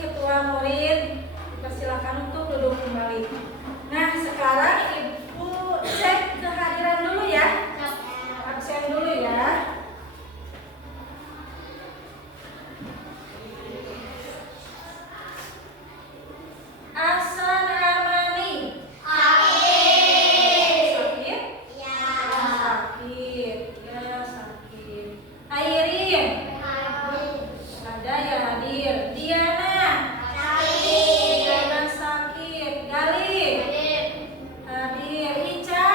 Ketua Murid, dipersilakan untuk duduk kembali. Nah, sekarang Ibu cek kehadiran dulu ya. Absen dulu ya. Ahsan Amani. Sakit? Ya. Sakit. Ya, sakit. Airin. Ada ya hadir. Diana. Diana sakit. Galih. Hadir. Ica.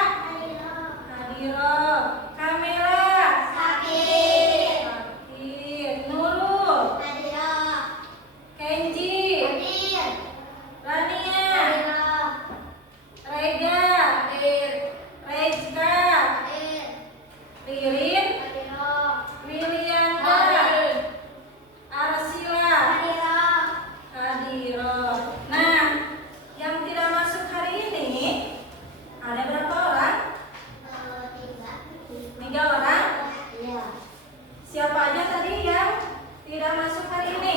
Hadiro. Kamera. Sakit. Nurul. Kenji. Rania. Rega. Rejka. Ririn. Wilianda. Arsila. Hadiro. Nah, yang tidak masuk hari ini ada berapa orang? 3 orang. Siapa aja tadi yang tidak masuk hari ini?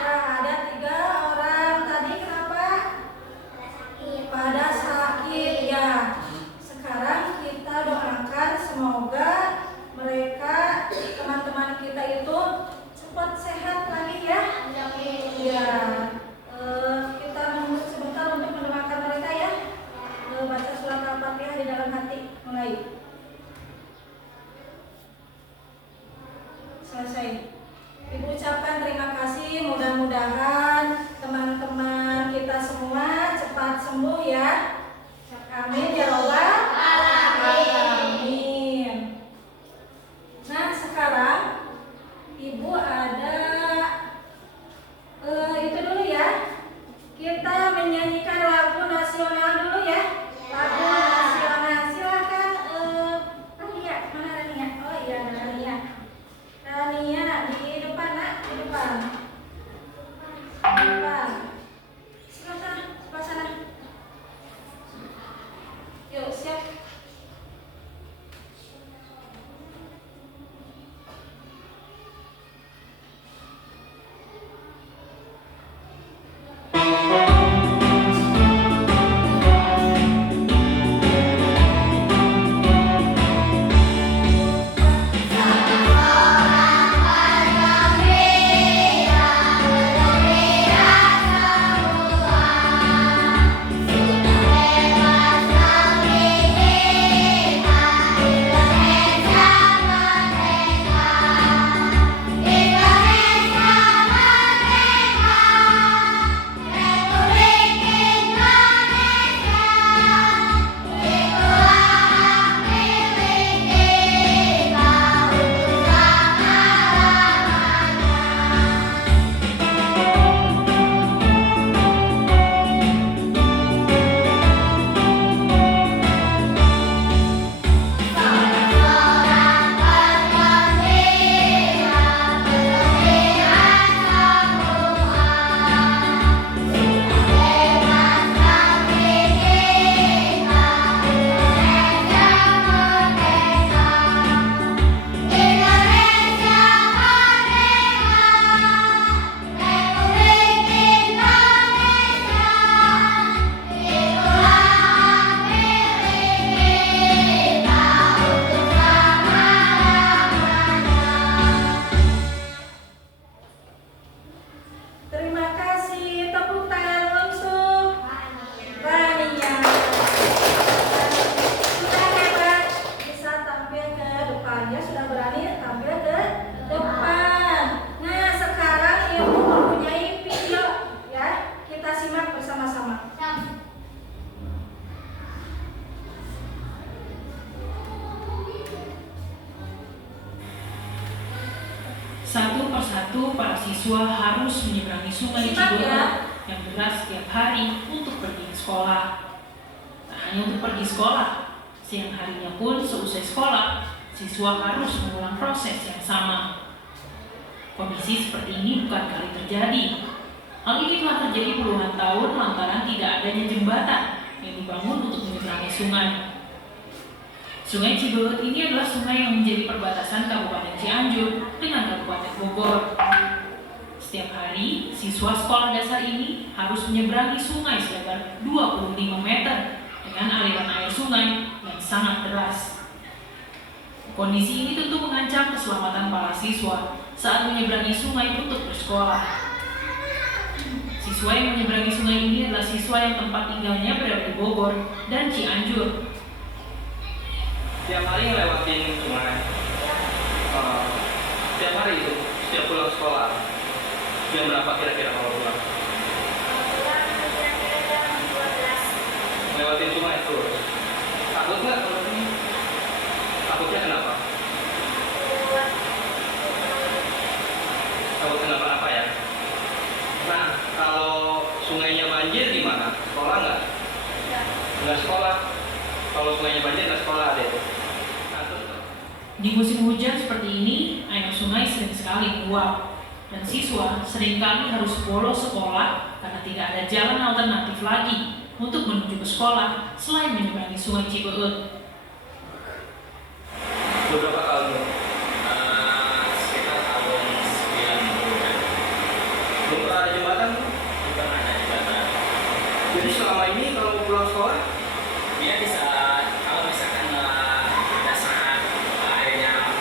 Ya, ada 3 orang tadi. Kenapa? Pada sakit ya. Sekarang kita doakan semoga mereka, teman-teman kita itu cepat sehat lagi ya. Ya, kita menunggu sebentar untuk mendoakan mereka ya. Baca surat Al-Fatihah di dalam hati. Mulai. Selesai. Ibu ucapkan terima kasih. Mudah-mudahan teman-teman kita semua cepat sembuh ya. Amin ya Rabbal alamin. Nah, sekarang Ibu ada itu dulu ya. Kita menyanyikan lagu nasional dulu ya. Lagu nasional. Silakan Rania. Mana Rania? Oh iya, ada Rania. Rania di depan, Nak, di depan. Di depan. Silakan, sebelah sana. Yuk, siap. Terima kasih. Tepuk tangan untuk Rania. Sudah hebat, bisa tampil ke depan ya. Sudah berani tampil ke depan. Nah, sekarang Ibu mempunyai video ya. Kita simak bersama-sama. Satu persatu para siswa harus menyeberangi sungai Cibogo yang deras setiap hari untuk pergi ke sekolah. Tak hanya untuk pergi sekolah, siang harinya pun seusai sekolah, siswa harus mengulang proses yang sama. Kondisi seperti ini bukan kali terjadi. Hal ini telah terjadi puluhan tahun lantaran tidak adanya jembatan yang dibangun untuk menyeberangi sungai. Sungai Cibeut ini adalah sungai yang menjadi perbatasan Kabupaten Cianjur dengan Kabupaten Bogor. Setiap hari, siswa sekolah dasar ini harus menyeberangi sungai selebar 25 meter dengan aliran air sungai yang sangat deras. Kondisi ini tentu mengancam keselamatan para siswa saat menyeberangi sungai untuk bersekolah. Siswa yang menyeberangi sungai ini adalah siswa yang tempat tinggalnya berada di Bogor dan Cianjur. Tiap hari ngelewatin sungai. Tiap hari itu, setiap pulang sekolah. Jam berapa kira-kira kalau pulang? Ngelewatin sungai terus. Takut nggak kalau ini? Takutnya kenapa? Takut kenapa ya? Nah, kalau sungainya banjir gimana? Sekolah nggak? Nggak sekolah. Kalau sungainya banjir nggak sekolah deh. Di musim hujan seperti ini, air sungai sering sekali meluap dan siswa seringkali harus bolos sekolah karena tidak ada jalan alternatif lagi untuk menuju ke sekolah selain menyeberangi sungai Cibeut. Beberapa kali? Sekitar tahun 90-an. Belum pernah ada jembatan? Bukan ada jembatan. Jadi selama ini kalau pulang sekolah? Dia bisa, kalau misalkan pada saat airnya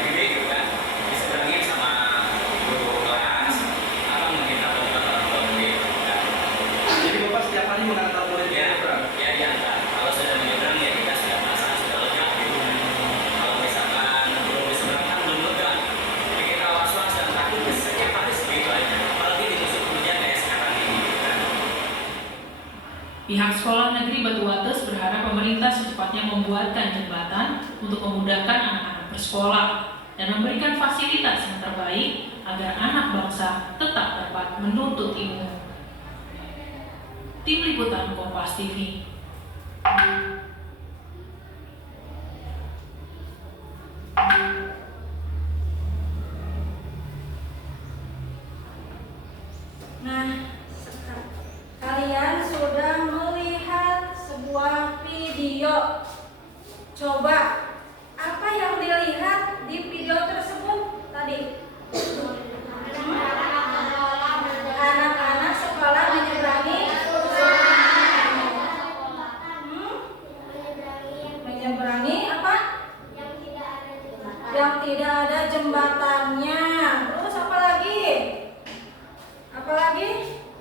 gede gitu kan, diseberangin sama guru kelas, atau meminta bantuan orang tua murid. Jadi Bapak setiap hari mengantar murid menyeberang? Ya diantar. Kalau sudah menyeberang ya kita sudah merasa sudah lega gitu. Kalau misalkan belum diseberang kan belum lega. Jadi kita was-was dan takut setiap hari segitu aja. Apalagi di musim hujan kayak sekarang ini gitu kan. Pihak Sekolah Negeri Batuates berharap pemerintah secepatnya membuatkan jembatan untuk memudahkan anak-anak bersekolah dan memberikan fasilitas yang terbaik agar anak bangsa tetap dapat menuntut ilmu. Tim Liputan Kompas TV. Nah, kalian sudah melihat sebuah video. Coba, apa yang dilihat di video tersebut tadi? Anak-anak sekolah menyeberangi menyeberangi apa? Yang tidak ada jembatannya. Terus apa lagi? Apalagi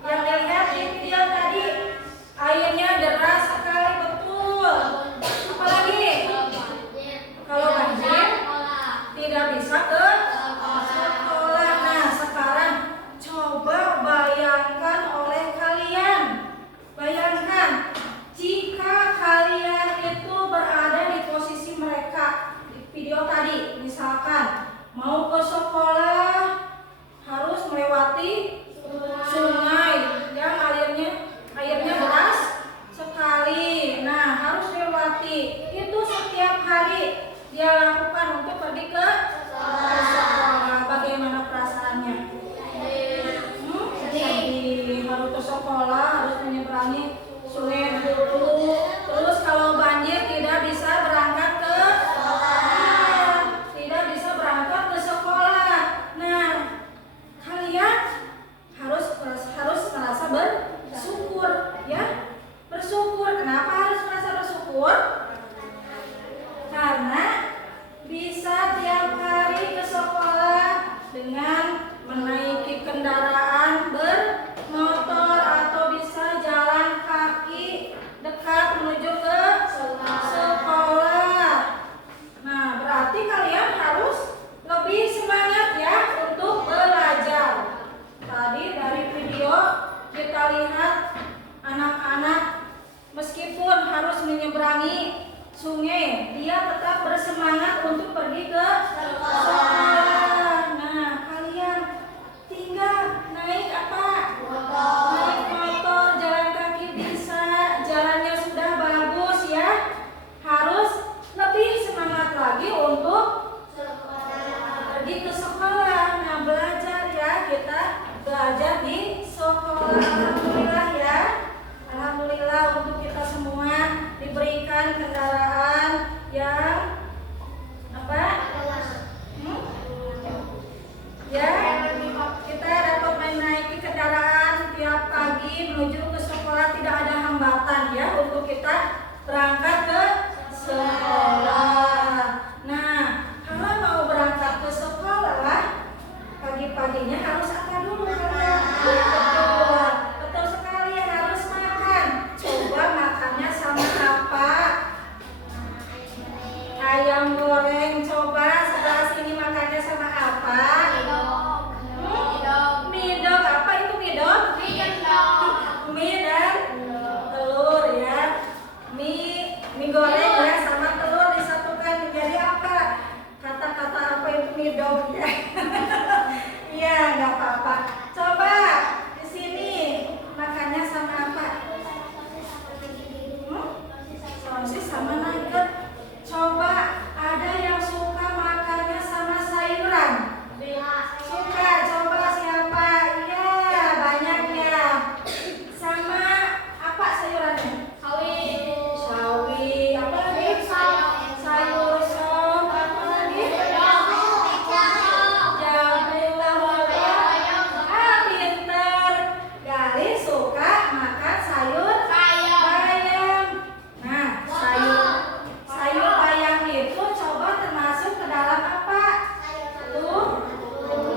yang dilihat di video tadi, airnya deras sekali, betul. Apalagi kalau banjir tidak bisa ke sekolah. Nah, sekarang coba bayangkan oleh kalian, bayangkan jika kalian itu berada di posisi mereka di video tadi, misalkan mau ke sekolah harus melewati sungai yang airnya deras sekali. Nah, harus dilewati. Itu setiap hari dia lakukan untuk pergi ke sekolah. Bagaimana perasaannya? Sedih. Harus ke sekolah, harus menyeberangi sungai dulu. Terus kalau banjir tidak bisa berangkat ke sekolah. Tidak bisa berangkat ke sekolah. Nah, kalian harus merasa bersyukur, ya. Bersyukur. Kenapa harus merasa bersyukur? Karena bisa tiap hari ke sekolah dengan menaiki kendaraan bermotor atau bisa jalan kaki dekat menuju ke sekolah. Nah, berarti kalian harus lebih semangat ya untuk belajar. Tadi dari video kita lihat anak-anak meskipun harus menyeberangi sungai, dia tetap bersemangat untuk pergi ke sekolah. Nah, kalian tinggal naik apa? Naik motor, jalan kaki bisa, jalannya sudah bagus ya. Harus lebih semangat lagi untuk pergi ke sekolah. Nah, belajar ya, kita belajar di sekolah. Alhamdulillah ya. Alhamdulillah untuk kita semua diberikan kendaraan yang apa? Ya, kita dapat menaiki kendaraan tiap pagi menuju ke sekolah, tidak ada hambatan ya untuk kita berangkat ke sekolah. Nah, kalau mau berangkat ke sekolah, pagi-paginya harus apa dulu kalian? Betul sekali, harus makan. Coba makannya sama apa? Ayam goreng. Coba sebelah sini makannya sama apa? Midog. Apa itu midog? Mie dan telur ya. Mie goreng ya sama telur disatukan menjadi apa? Kata-kata apa itu midog ya? Iya, nggak apa-apa. Coba di sini makannya sama apa? Sosis sama nugget. Coba ada yang suka makannya sama sayuran? Suka. Coba siapa? Iya, banyak ya. Sama apa sayurannya? Sawi. Apa lagi? Sayur sop. Apa lagi? Pinter. Gali suka makan sayur bayam. Nah, sayur bayam itu coba termasuk ke dalam apa?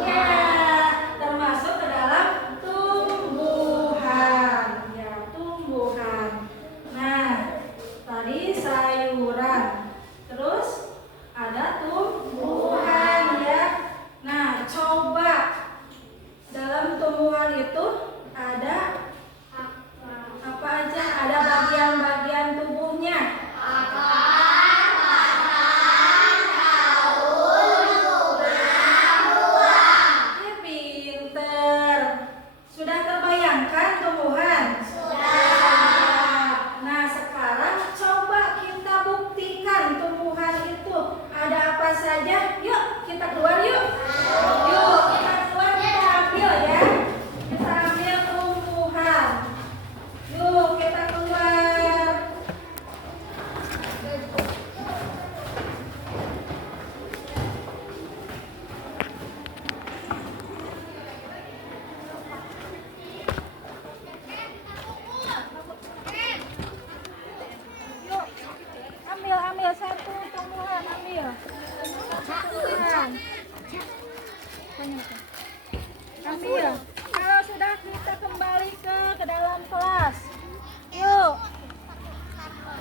Ya, termasuk ke dalam tumbuhan. Ya, tumbuhan. Nah, tadi sayuran. Terus ada tumbuhan ya. Nah, coba dalam tumbuhan itu ada apa aja? Ada bagian-bagian tubuhnya. Pinter. Sudah terbayangkan tumbuhan? Sudah. Nah, sekarang coba kita buktikan tumbuhan itu ada apa saja. Yuk, kita keluar yuk. Yuk, kita keluar, kita ambil ya. Kita ambil tumbuhan. Yuk, kita keluar. Yuk, ambil satu tumbuhan, ambil. Tumbuhan. Ambil. Kalau sudah kita kembali ke dalam kelas. Yuk.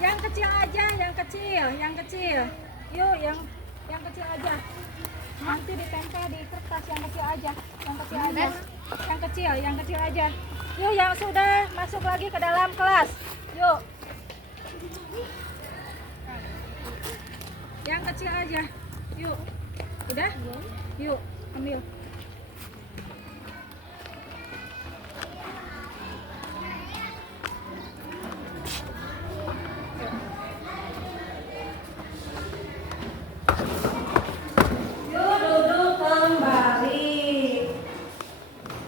Yang kecil aja, yang kecil. Yuk, yang kecil aja. Nanti ditempel di kertas yang kecil aja. Yang kecil aja. Yuk, yang sudah masuk lagi ke dalam kelas. Yuk. Yang kecil aja. Yuk. Udah? Yuk, ambil. Yuk, duduk kembali.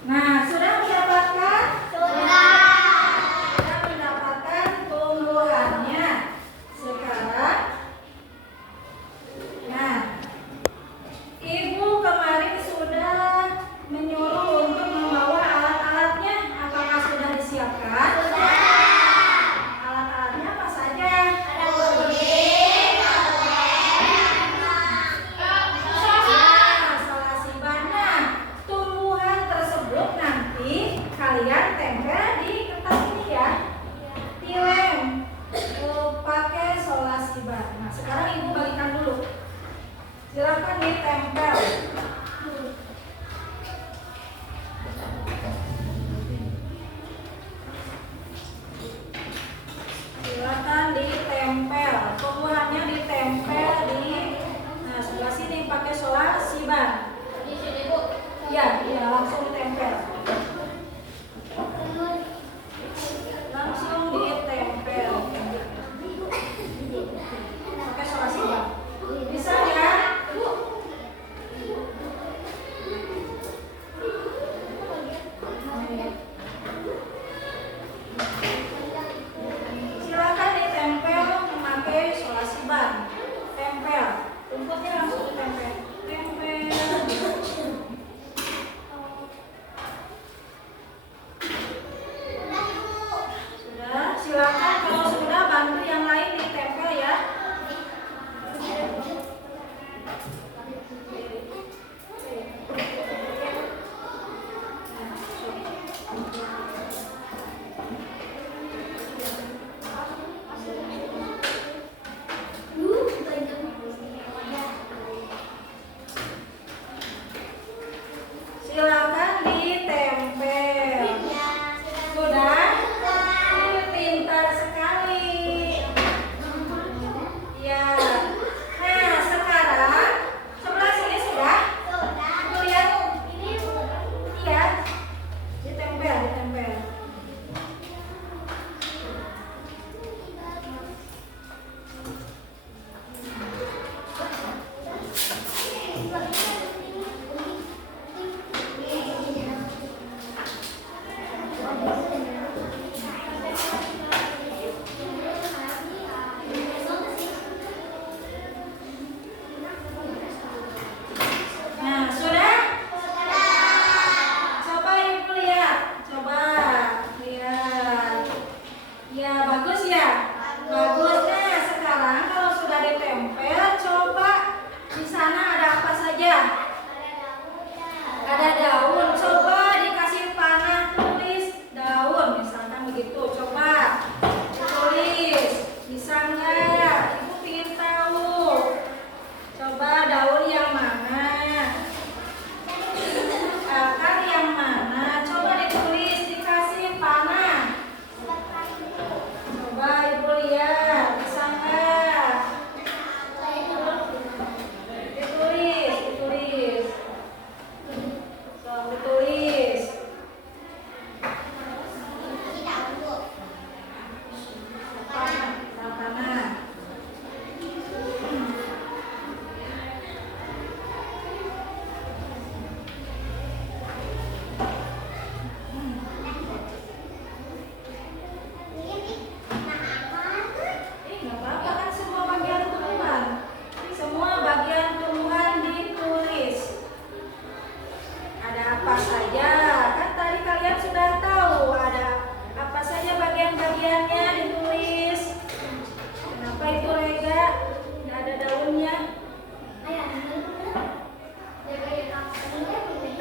Nah, sudah mendapatkan? Sudah mendapatkan tumbuhannya. Sekarang, nah, Ibu kemarin sudah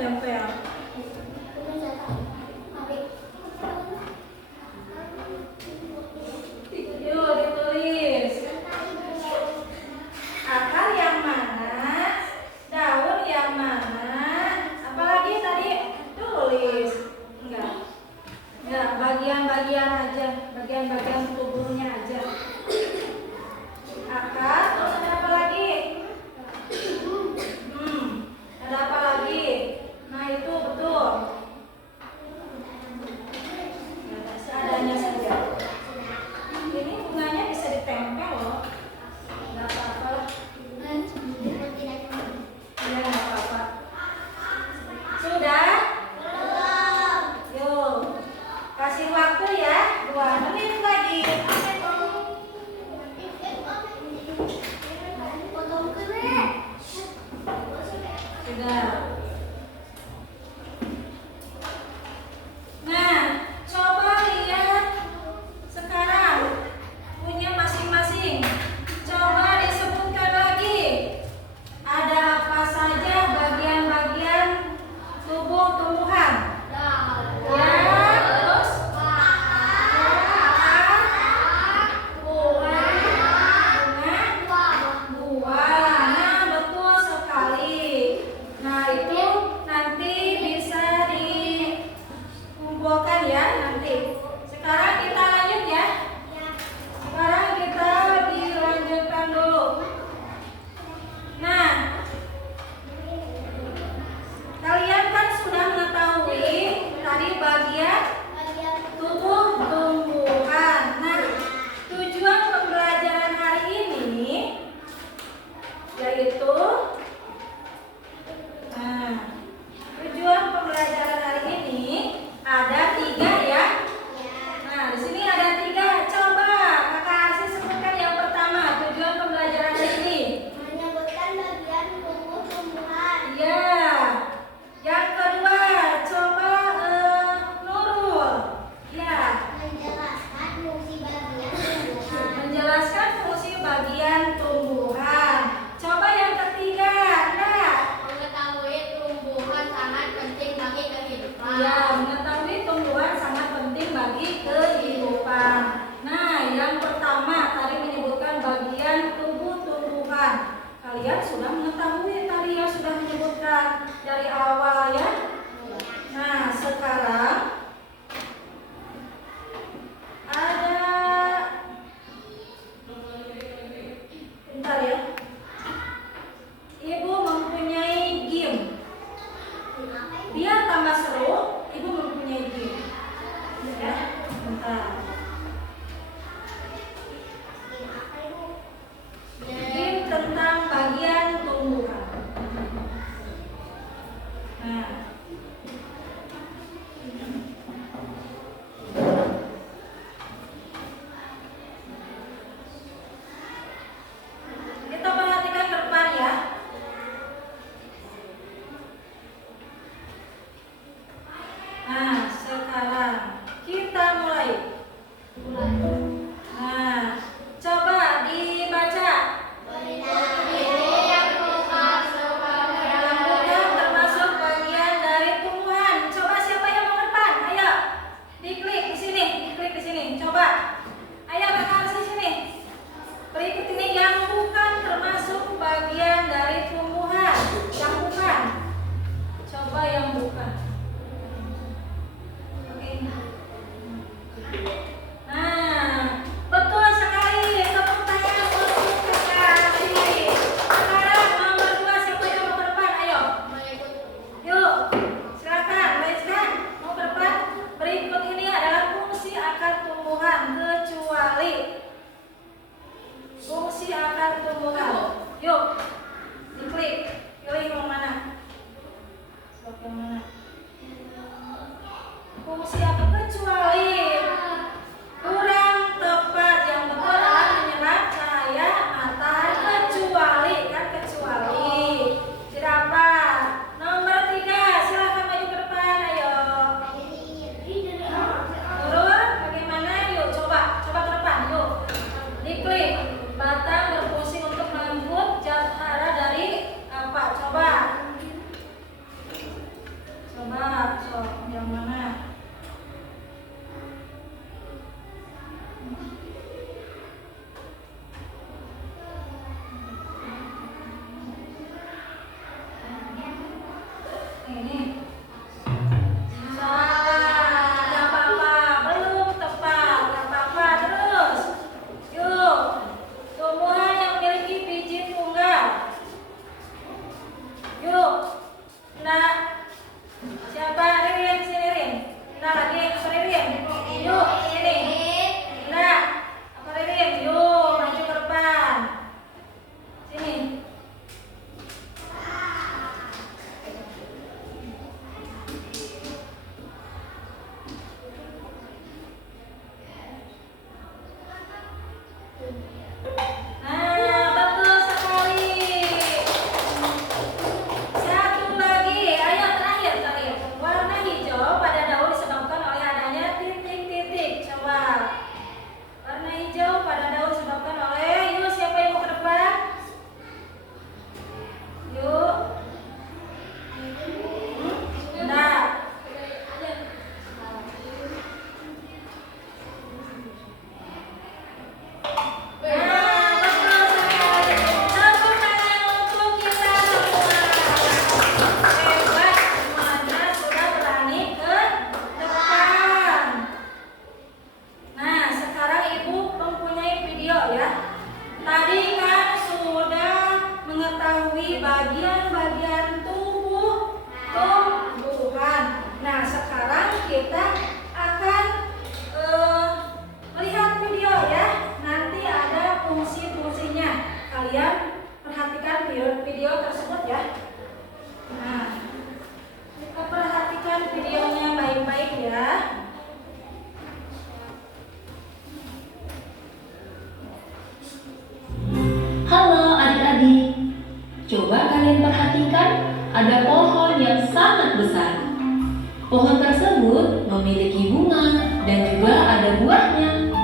tempel. Yuk ditulis. Akar yang mana? Daun yang mana? Apalagi tadi? Tulis. Enggak. Ya, bagian-bagian aja, bagian-bagian tubuhnya aja. Akar, terus ada apa lagi? Ada apa lagi? Nah itu betul. Ya, seadanya saja. Ini bunganya bisa ditempel loh. Nggak apa-apa. Ya nggak apa-apa. Sudah? Belum. Yuk, kasih waktu ya. 2 menit lagi. Sudah. Nah, coba lihat sekarang punya masing-masing. Coba disebutkan lagi. Ada apa saja bagian-bagian tubuh tumbuhan? Ya, terus buah. Nah, betul sekali. Nah, itu nanti bisa dikumpulkan ya nanti. Sekarang kita lanjut ya. Sekarang kita dilanjutkan dulu. Nah, kalian kan sudah mengetahui tadi bagian tubuh tumbuhan. Nah, tujuan pembelajaran hari ini yaitu tujuan pembelajaran hari ini ada 3 ya. Nah, di sini ada 3. Coba Kakak Arsi sebutkan yang pertama tujuan pembelajaran hari ini. Menyebutkan bagian tubuh tumbuhan. Ya. Yang kedua, coba Nurul. Ya. Menjelaskan fungsi bagian tumbuhan. Menjelaskan fungsi bagian tumbuhan. Coba yang ketiga, Nah. Mengetahui tumbuhan sangat penting bagi kehidupan. Ya, mengetahui tumbuhan sangat penting bagi kehidupan. Nah, yang pertama tadi menyebutkan bagian tubuh tumbuhan. Kalian sudah mengetahui tadi ya, sudah menyebutkan dari awal ya. Nah, sekarang ada bentar ya. Ibu mempunyai game. Biar tambah seru, ibu mempunyai game. Ya, bentar. Game tentang bagian tumbuhan. Nah, kita perhatikan ke depan ya. Nah, sekarang kita mulai. Nah, coba dibaca. Yang bukan termasuk bagian dari tumbuhan. Ini. Salah. Gak apa-apa. Belum tepat. Gak apa-apa. Terus. Yuk. Tumbuhan yang memiliki biji tunggal. Yuk. Nah. Siapa? Ririn, sini Ririn. Nah, lagi apa Ririn? Yuk, sini. Nah, apa Ririn? Yuk, maju ke depan. Sini. Nah, betul sekali. Satu lagi, ayo terakhir cari. Warna hijau pada daun disebabkan oleh adanya titik-titik. Coba. Warna hijau pada daun disebabkan oleh, yuk siapa yang mau ke depan? Yuk. Nah. Nah, betul sekali. Tepuk tangan untuk kita semua. Hebat semuanya sudah berani ke depan. Nah, sekarang Ibu mempunyai video ya. Tadi kan sudah mengetahui bagian-bagian tumbuhan. Nah, sekarang kita akan melihat video ya. Nanti ada fungsi-fungsinya. Kalian perhatikan video tersebut ya. Nah, kita perhatikan videonya baik-baik ya. Halo adik-adik, coba kalian perhatikan ada pohon yang sangat besar. Pohon tersebut memiliki bunga dan juga ada buahnya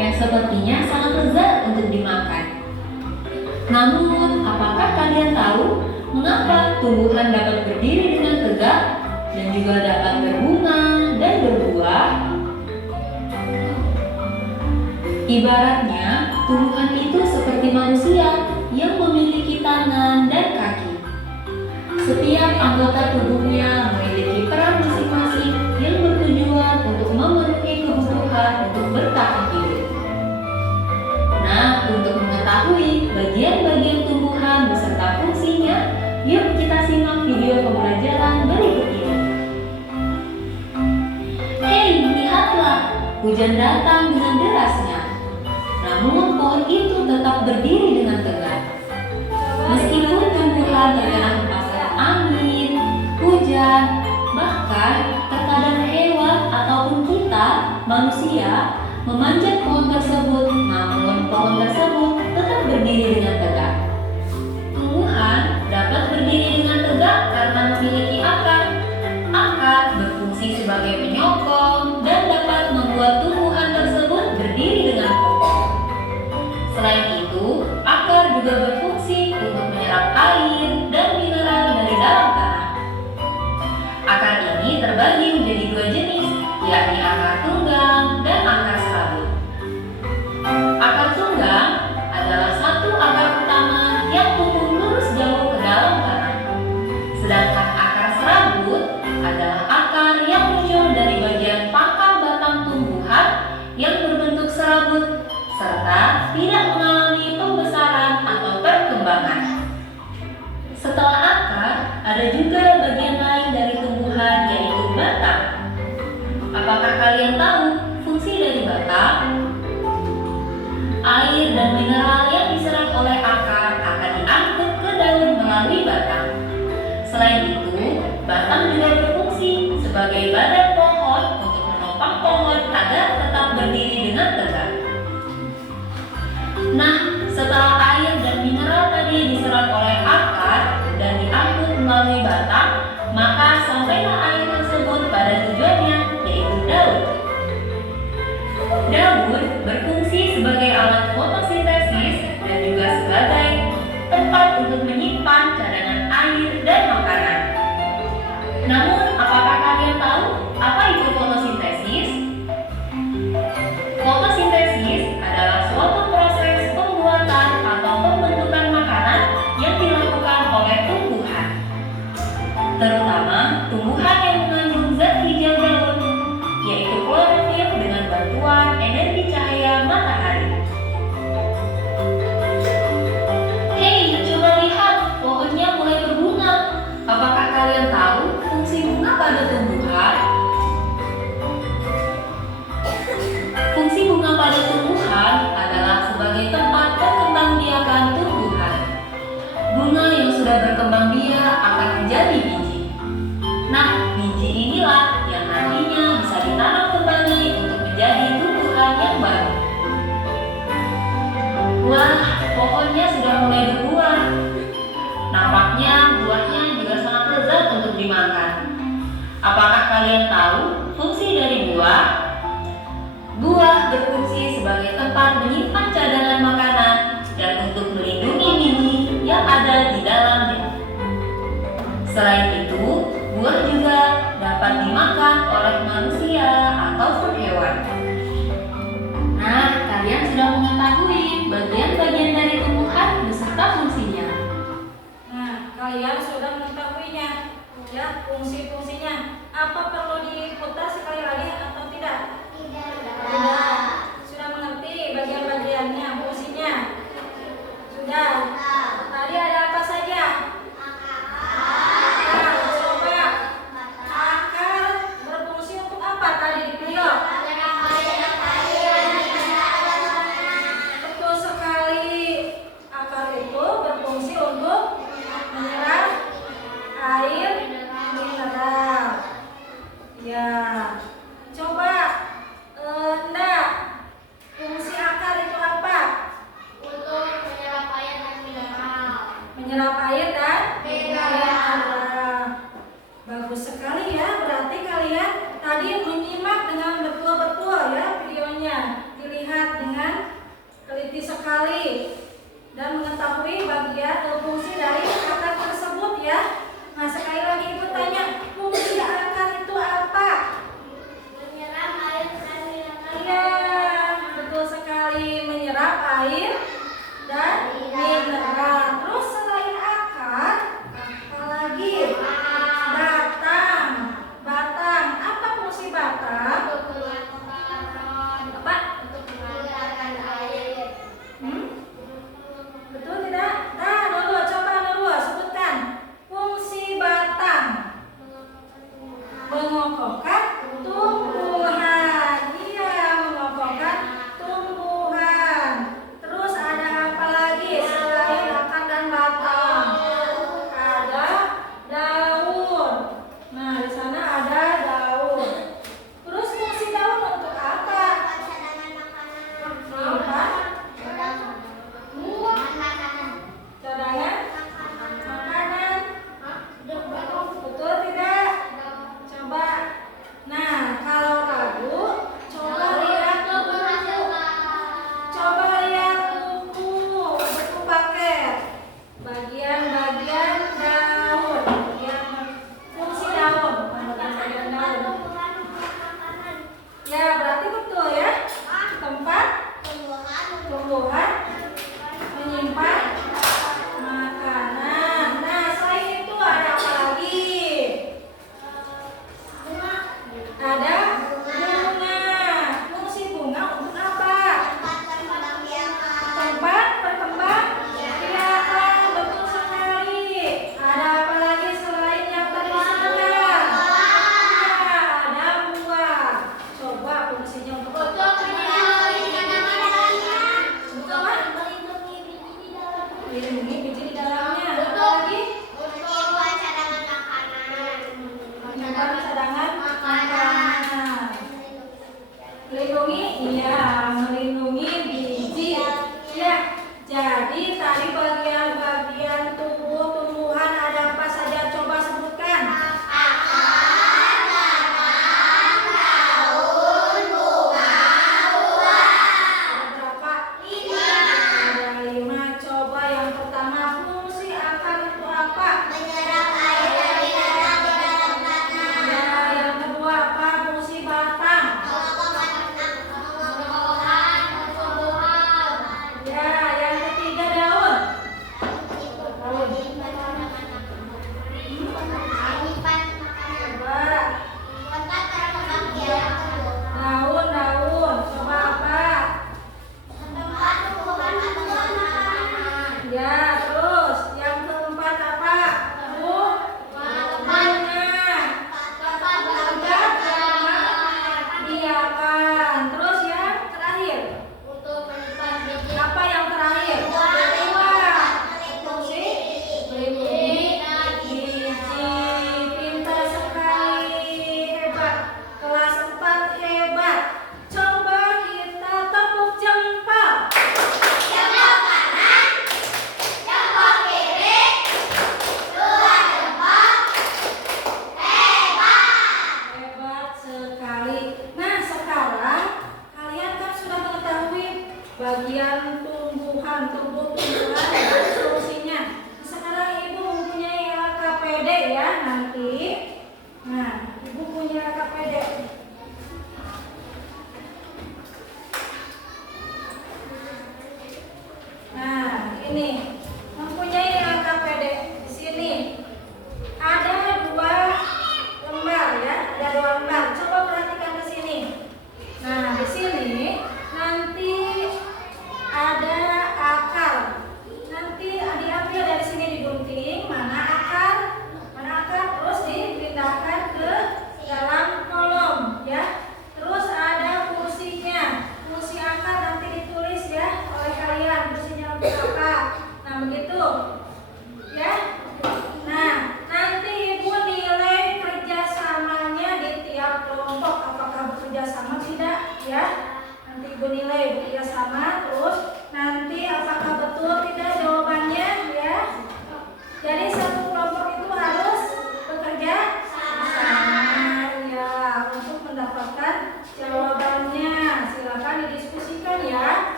yang sepertinya sangat lezat untuk dimakan. Namun, apakah kalian tahu mengapa tumbuhan dapat berdiri dengan tegak dan juga dapat berbunga dan berbuah? Ibaratnya, tumbuhan itu seperti manusia yang memiliki tangan dan kaki. Setiap anggota tubuhnya memiliki peran masing-masing yang bertujuan untuk memenuhi kebutuhan untuk bertahan hidup. Nah, untuk mengetahui bagian-bagian tumbuhan beserta fungsinya, yuk kita simak video pembelajaran berikut ini. Hei, lihatlah, hujan datang dengan derasnya. Namun pohon itu tetap berdiri dengan tegak. Meskipun tumbuhan terkena hempasan angin, hujan, bahkan terkadang hewan ataupun kita, manusia, memanjat pohon tersebut, namun pohon tersebut tetap berdiri dengan tegak. Tumbuhan dapat berdiri dengan tegak karena memiliki akar. Akar berfungsi sebagai penyokong dan dapat membuat tumbuhan tersebut berdiri dengan kokoh. Selain itu, akar juga berfungsi untuk menyerap air dan mineral dari dalam tanah. Akar ini terbagi menjadi dua jenis, yakni akar tunggang dan akar serabut. Akar tunggang adalah satu akar utama yang tumbuh lurus jauh ke dalam tanah. Sedangkan akar serabut adalah akar yang muncul dari bagian pangkal batang tumbuhan yang berbentuk serabut serta tidak mengalami pembesaran atau perkembangan. Setelah akar, ada juga bagian lain dari tumbuhan yaitu batang. Apakah kalian tahu fungsi dari batang? Air dan mineral yang diserap oleh akar akan diangkut ke daun melalui batang. Selain itu, batang juga berfungsi sebagai badan pohon untuk menopang pohon agar tetap berdiri dengan tegak. Nah, setelah air dan mineral tadi diserap oleh akar dan diangkut melalui batang, maka sampailah air tersebut pada tujuannya, yaitu daun. Daun berfungsi sebagai alat fotosintesis dan juga sebagai tempat untuk menyimpan cadangan air dan makanan. Namun, apakah kalian tahu apa itu fotosintesis? Fotosintesis adalah suatu proses pembuatan atau pembentukan makanan yang dilakukan oleh tumbuhan, terutama tumbuhan yang mengandung zat hijau daun, yaitu klorofil dengan bantuan energi cahaya matahari. Hei, coba lihat, pohonnya mulai berbunga. Apakah kalian tahu fungsi bunga pada tumbuhan? Fungsi bunga pada tumbuhan adalah sebagai tempat perkembangbiakan tumbuhan. Bunga yang sudah berkembang biak akan menjadi biji. Nah, biji inilah yang nantinya bisa ditanam kembali untuk menjadi tumbuhan yang baru. Wah, pohonnya sudah mulai berbuah. Nampaknya buahnya juga sangat lezat untuk dimakan. Apakah kalian tahu fungsi dari buah? Buah berfungsi sebagai tempat menyimpan cadangan makanan dan untuk melindungi biji yang ada di dalamnya. Selain itu, buah juga dapat dimakan oleh manusia ataupun hewan. Nah, kalian sudah mengetahui bagian-bagian dari tumbuhan beserta fungsinya. Nah, kalian sudah mengetahuinya, ya, fungsi-fungsinya. Apa perlu diputar sekali lagi atau tidak? Tidak. Sudah mengerti bagian-bagiannya, fungsinya? Sudah. Tadi ada apa saja? Akar. Coba. Akar berfungsi untuk apa tadi di video? Betul sekali. Akar itu berfungsi untuk menyerap air mineral. Ya. Coba enggak. Fungsi akar itu apa? Untuk menyerap air dan mineral. Menyerap air dan Mineral. Bagus sekali ya. Berarti kalian tadi menyimak dengan betul-betul ya videonya. Dilihat dengan teliti sekali dan mengetahui bagian fungsi dari akar tersebut ya. Nah, sekali lagi Ibu tanya, fungsi akar itu apa? Menyerap air dan mineral. Iya, betul sekali, menyerap air dan mineral. Terus selain akar, apa lagi? Batang.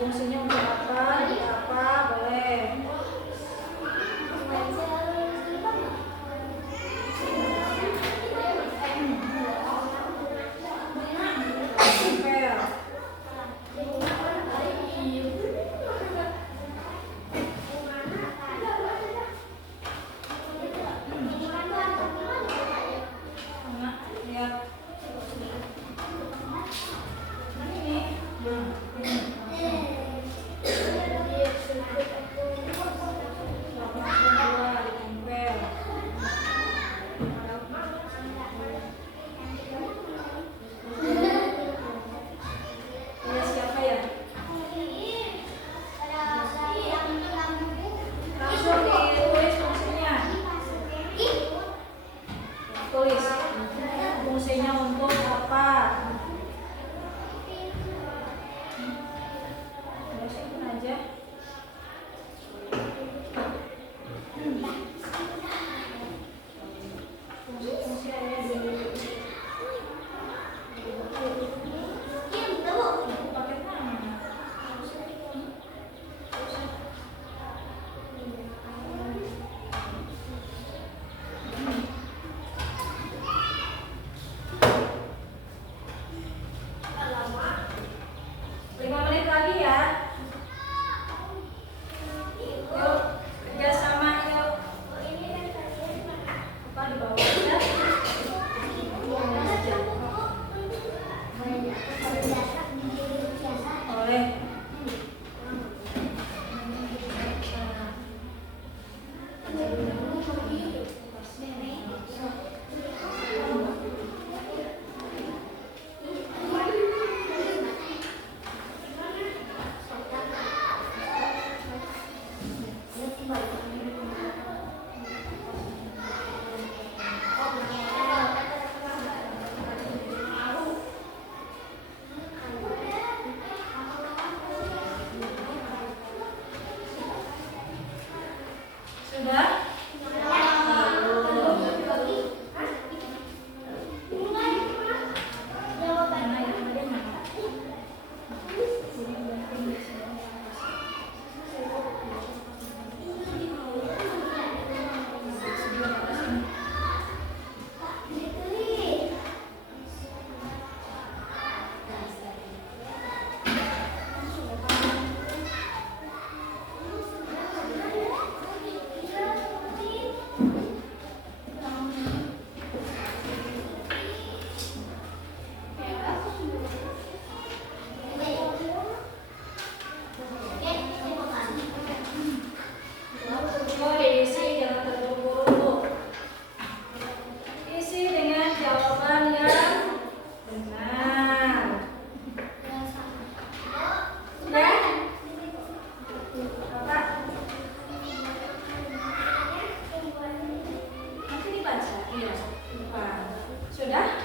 fungsinya untuk apa boleh. Tulis fungsinya untuk apa? Simpan aja. Fungsi ada di paket mana? Sudah?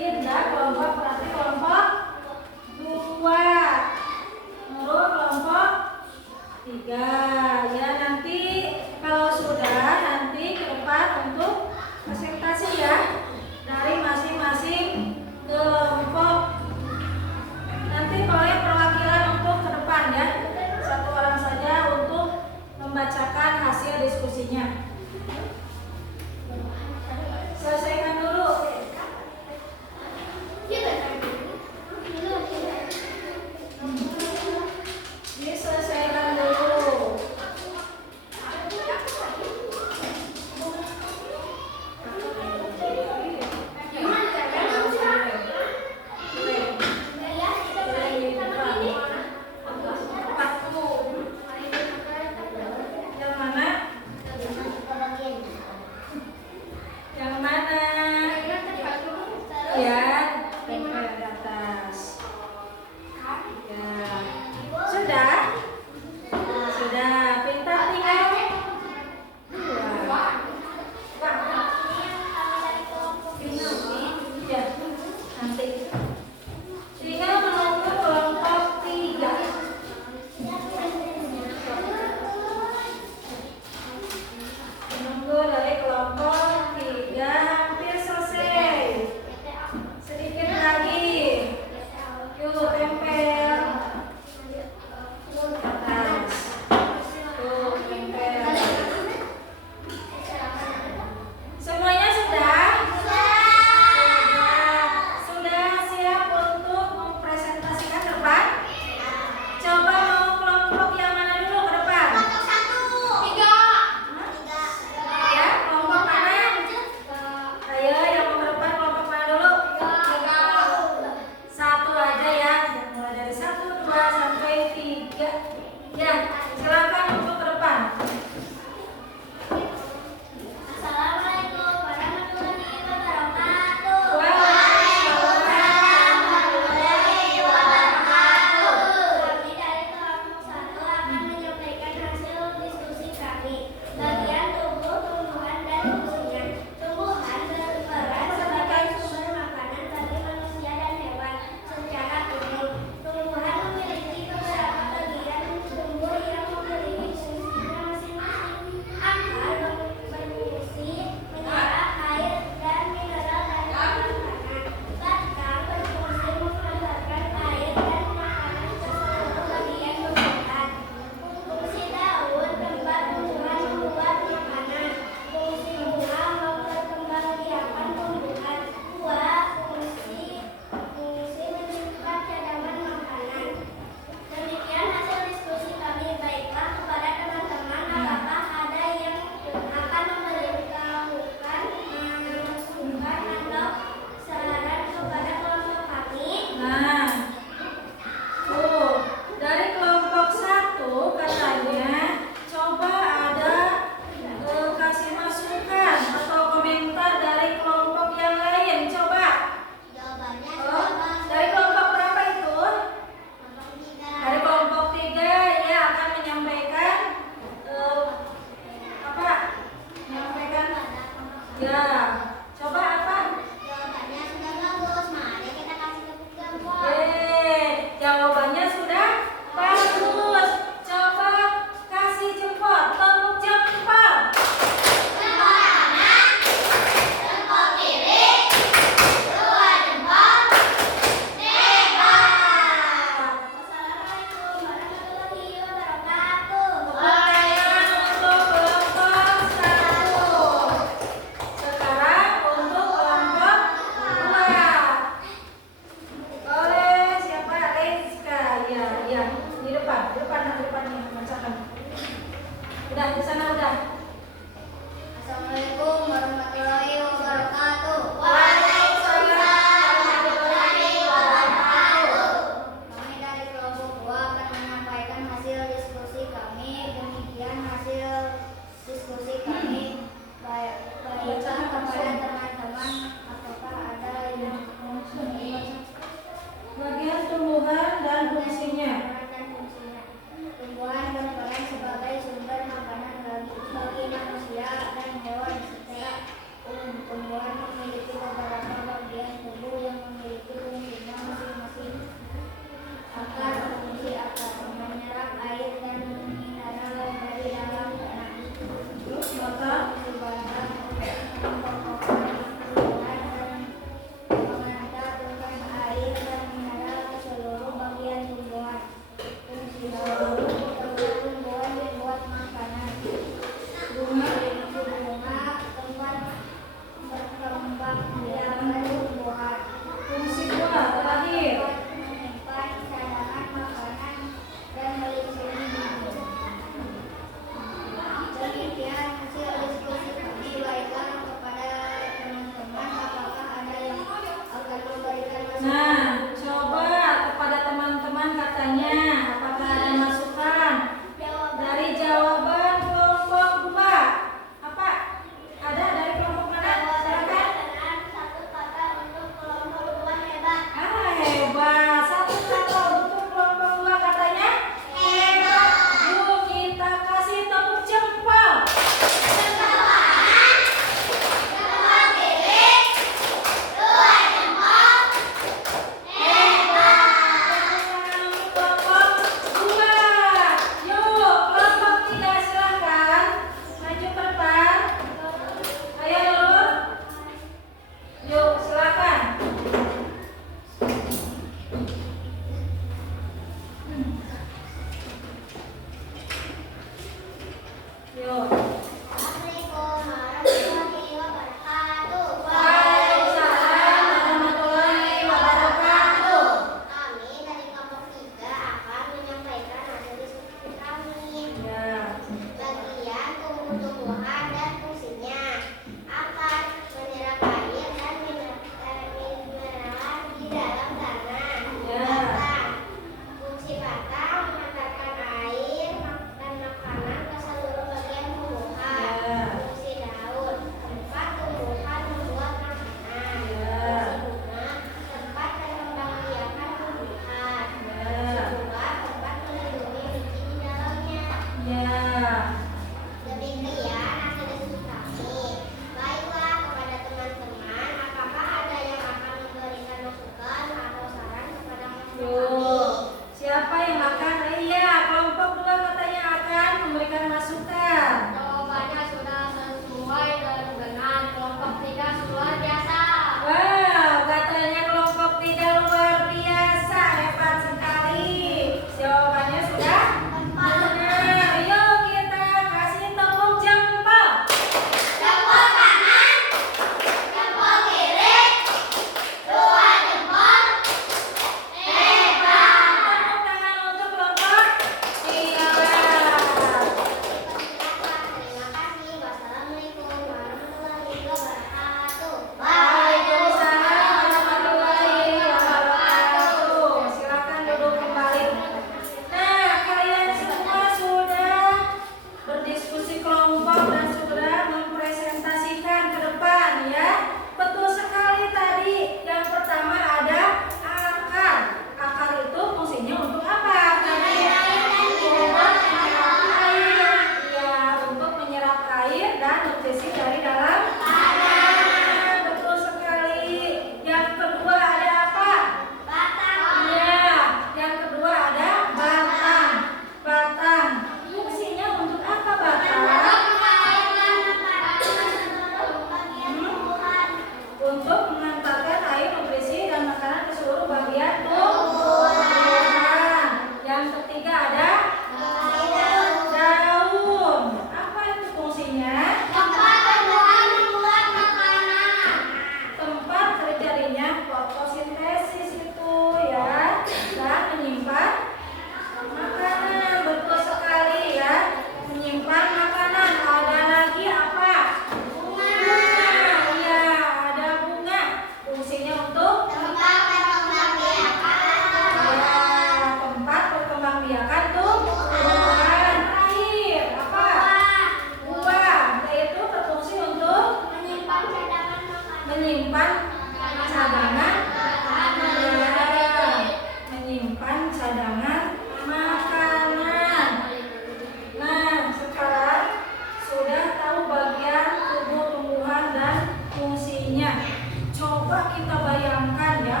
bayangkan ya,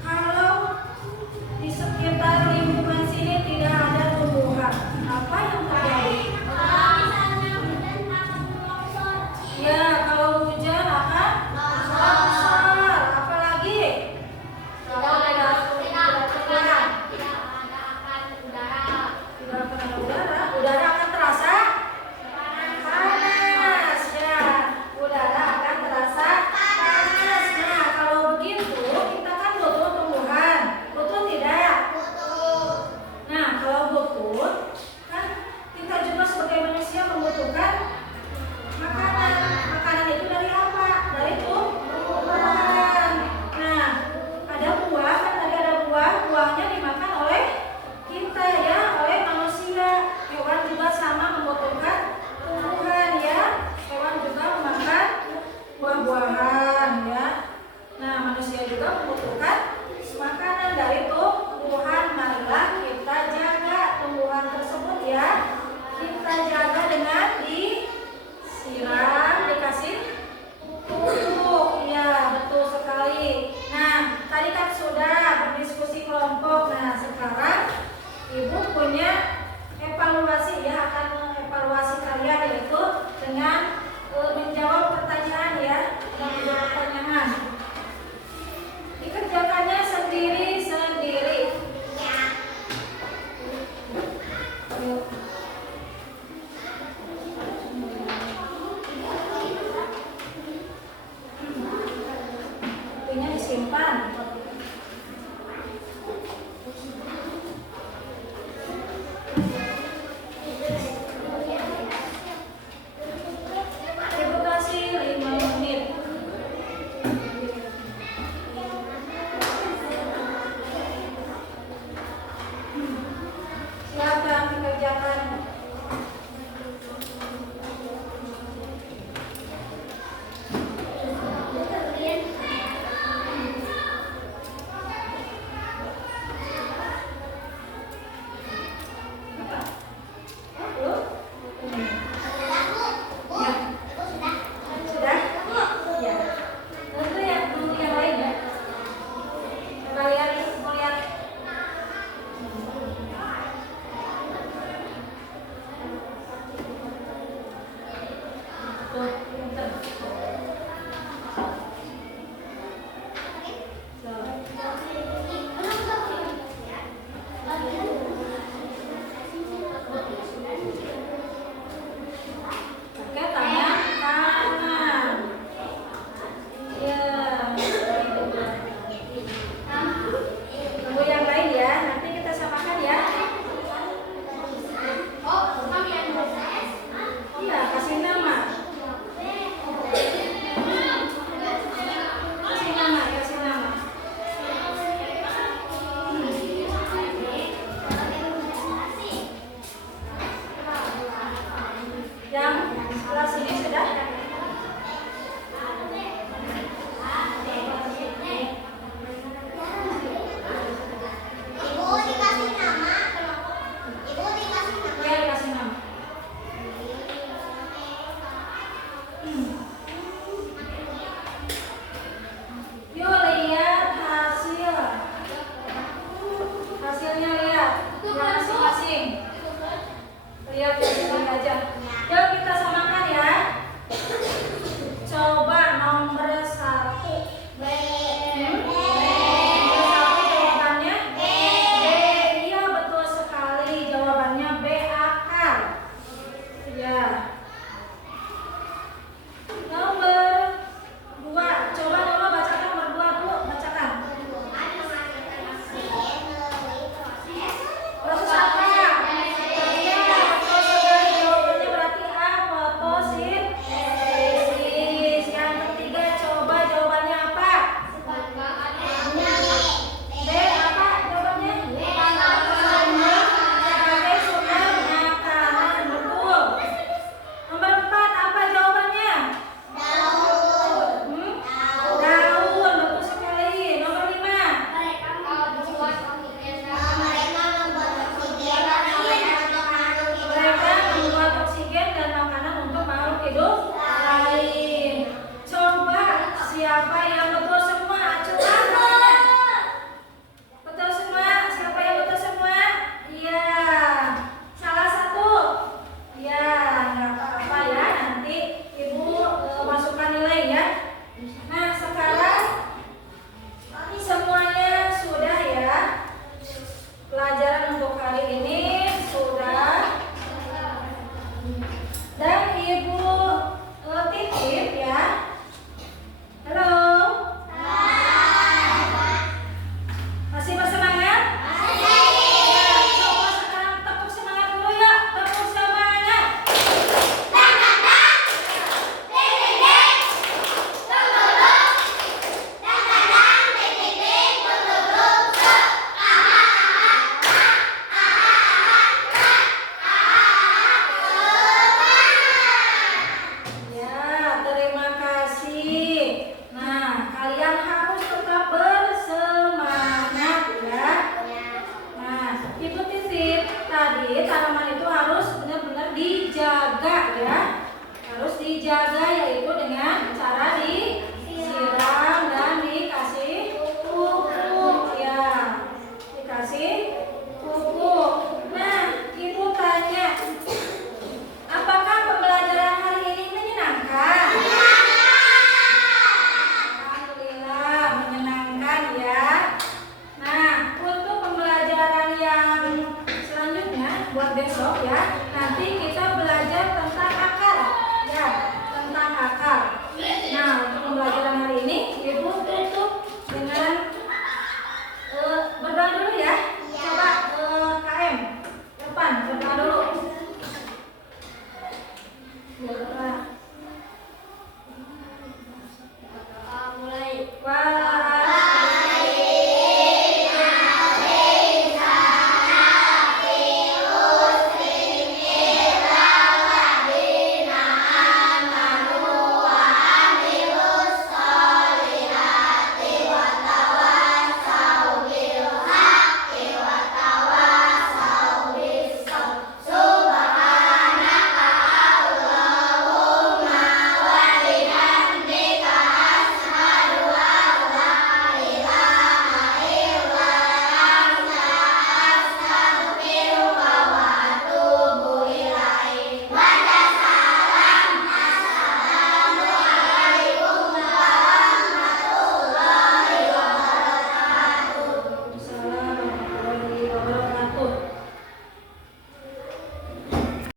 kalau di sekitar lingkungan sini tidak ada tumbuhan, apa yang terjadi? Ya, kalau hujan akan longsor. Apalagi kalau tidak akan udara akan terasa panas. Ya, udara akan terasa panas. Nah, kalau begitu kita kan butuh tumbuhan, butuh tidak? Nah, kalau butuh kan kita juga sebagai manusia membutuhkan makanan. Makanan itu dari apa? Dari tumbuhan. Nah, ada buah kan, tadi ada buah. Buahnya dimakan oleh kita ya, oleh manusia. Hewan juga sama membutuhkan tumbuhan ya. Hewan juga memakan buah-buahan ya. Nah, manusia juga membutuhkan